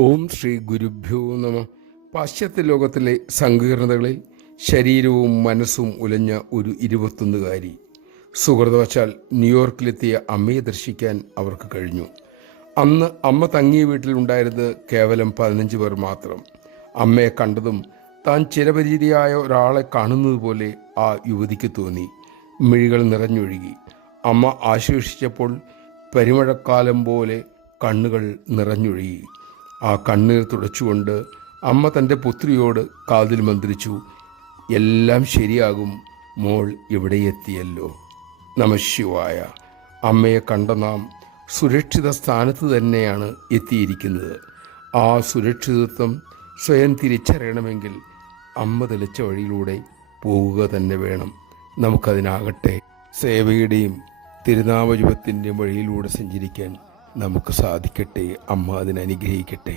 ഓം ശ്രീ ഗുരുഭ്യോ നമ. പാശ്ചാത്യ ലോകത്തിലെ സങ്കീർണതകളിൽ ശരീരവും മനസ്സും ഉലഞ്ഞ ഒരു 21-കാരി സുഹൃതവശാൽ ന്യൂയോർക്കിലെത്തിയ അമ്മയെ ദർശിക്കാൻ അവർക്ക് കഴിഞ്ഞു. അന്ന് അമ്മ തങ്ങിയ വീട്ടിലുണ്ടായിരുന്നത് കേവലം 15 പേർ മാത്രം. അമ്മയെ കണ്ടതും താൻ ചിരപരിചിതയായ ഒരാളെ കാണുന്നത് പോലെ ആ യുവതിക്ക് തോന്നി. മിഴികൾ നിറഞ്ഞൊഴുകി. അമ്മ ആശ്ലേഷിച്ചപ്പോൾ പരിമഴക്കാലം പോലെ കണ്ണുകൾ നിറഞ്ഞൊഴുകി. ആ കണ്ണീർ തുടച്ചുകൊണ്ട് അമ്മ തൻ്റെ പുത്രിയോട് കാതിൽ മന്ത്രിച്ചു, എല്ലാം ശരിയാകും, മോൾ ഇവിടെ എത്തിയല്ലോ. നമഃശിവായ. അമ്മയെ കണ്ട നാം സുരക്ഷിത സ്ഥാനത്ത് തന്നെയാണ് എത്തിയിരിക്കുന്നത്. ആ സുരക്ഷിതത്വം സ്വയം തിരിച്ചറിയണമെങ്കിൽ അമ്മ തെളിച്ച വഴിയിലൂടെ പോവുക തന്നെ വേണം. നമുക്കതിനാകട്ടെ. സേവയുടെയും തിരുനാമജപത്തിൻ്റെയും വഴിയിലൂടെ സഞ്ചരിക്കാൻ നമുക്ക് സാധിക്കട്ടെ. അമ്മ അതിനനുഗ്രഹിക്കട്ടെ.